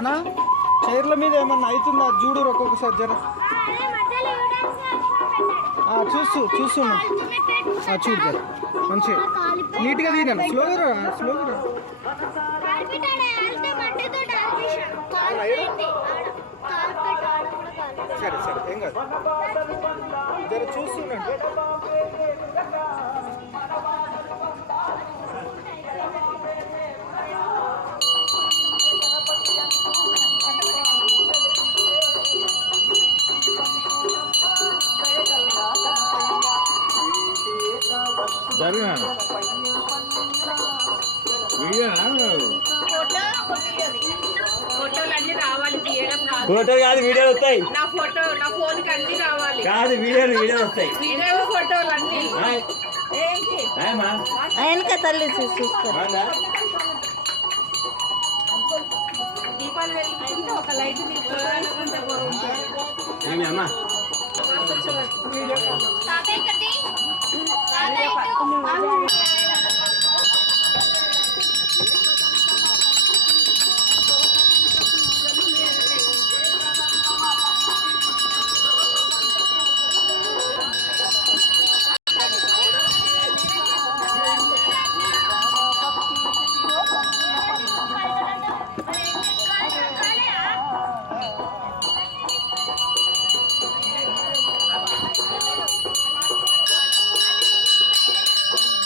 నానా చైర్ల మీద ఏమన్నా అవుతుందా చూడు ఒక్కొక్కసారి జర చూస్తున్నా చూడు జర మంచిగా నీట్గా తీయను స్లోగా స్లోగా సరే సరే ఏం కాదు జర చూస్తున్నాడు జరిగినా ఫోటో కాదు వీడియోలు వస్తాయి కాదు వీడియోలు వస్తాయి వెనక తల్లి చూసుకో ఒక లైట్ అమ్మా తాతయ్య